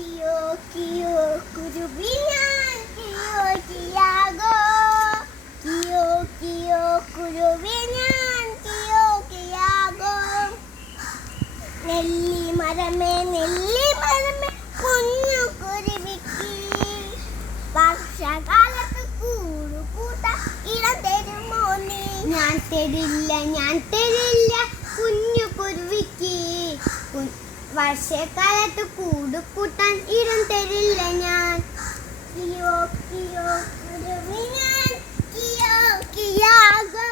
കിയോ കിയോ കുരുവിനാൻ കിയോ കിയാഗോ കിയോ കിയോ കുരുവിനാൻ കിയോ കിയാഗോ നെല്ലിമരമേ കുഞ്ഞു കുരുവിക്ക് വർഷകാലത്ത് കൂടുകൂട്ടാൻ ഇടം തരുമോ നീ? ഞാൻ തരില്ല കുഞ്ഞു കുരുവിക്ക് വർഷക്കാലത്ത് കൂടുകൂട്ടാൻ ഇടം തരില്ല ഞാൻ. കിയോ കിയോ കുരുവിനാൻ കിയോ കിയാഗോ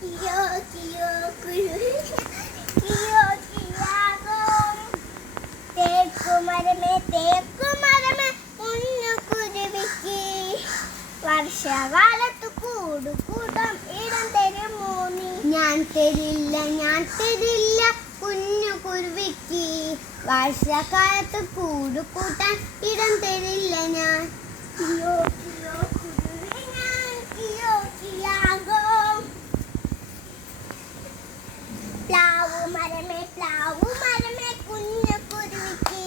കിയോ കിയോ കുരുവിനാൻ കിയോ കിയാഗോ തേക്കുമരമേ കുഞ്ഞു കുരുവിക്ക് വർഷകാലത്ത് കൂടുകൂട്ടാൻ ഇടം തരുമോ നീ? ഞാൻ തരില്ല കുഞ്ഞു കുരുവിക്ക് വർഷക്കാലത്ത് കൂടുകൂട്ടാൻ ഇടം തരില്ല ഞാൻ. കിയോ കിയോ കുരുവിനാൻ കിയോ കിയാഗോ പ്ലാവുമരമേ കുഞ്ഞു കുരുവിക്ക്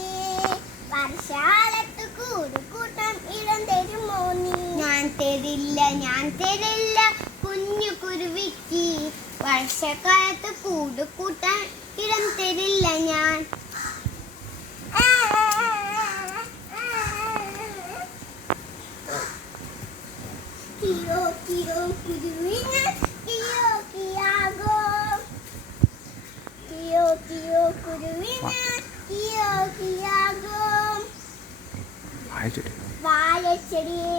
വർഷകാലത്ത് കൂടുകൂട്ടാൻ ഇടം തരുമോ നീ? ഞാൻ തരില്ല കുഞ്ഞു കുരുവിക്ക് വർഷക്കാലത്ത് കൂടുകൂട്ടാൻ ഇടം തരില്ല ഞാൻ. കിയോ കിയോ കുരുവിനാൻ കിയോ കിയാഗോ കിയോ കിയോ കുരുവിനാൻ കിയോ കിയാഗോ വാഴച്ചെടിയെ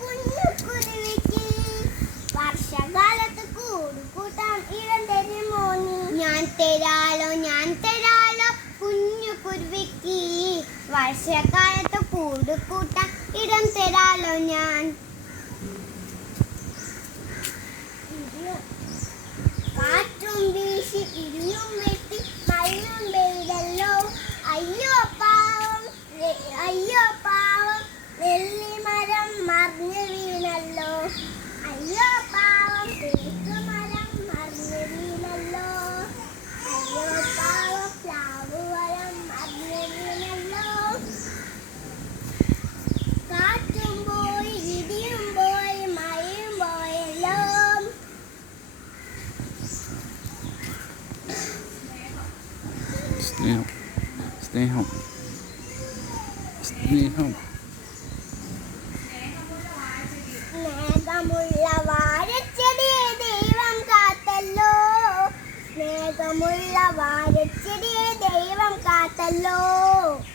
കുഞ്ഞു കുരുവിക്ക് വർഷകാലത്ത് കൂടുകൂട്ടാൻ ഇടം തരുമോ നീ? ഞാൻ തരാലോ കുഞ്ഞു കുരുവിക്ക് വർഷകാലത്ത് കൂടുകൂട്ടാൻ ഇടം തരാലോ ഞാൻ. കാറ്റും വീശി ഇടിയും വെട്ടി മഴയും പെയ്തല്ലോ അയ്യോ പാവം നെല്ലിമരം മറിഞ്ഞു വീണല്ലോ അയ്യോ പാവം തേക്കുമരം മറിഞ്ഞു വീണല്ലോ അയ്യോ പാവം പ്ലാവുമരം മറിഞ്ഞു വീണല്ലോ. കാറ്റും പോയി ഇടിയും പോയി മഴയും പോയല്ലോ. സ്നേഹം സ്നേഹമുള്ള വാഴച്ചെടിയെ ദൈവം കാത്തല്ലോ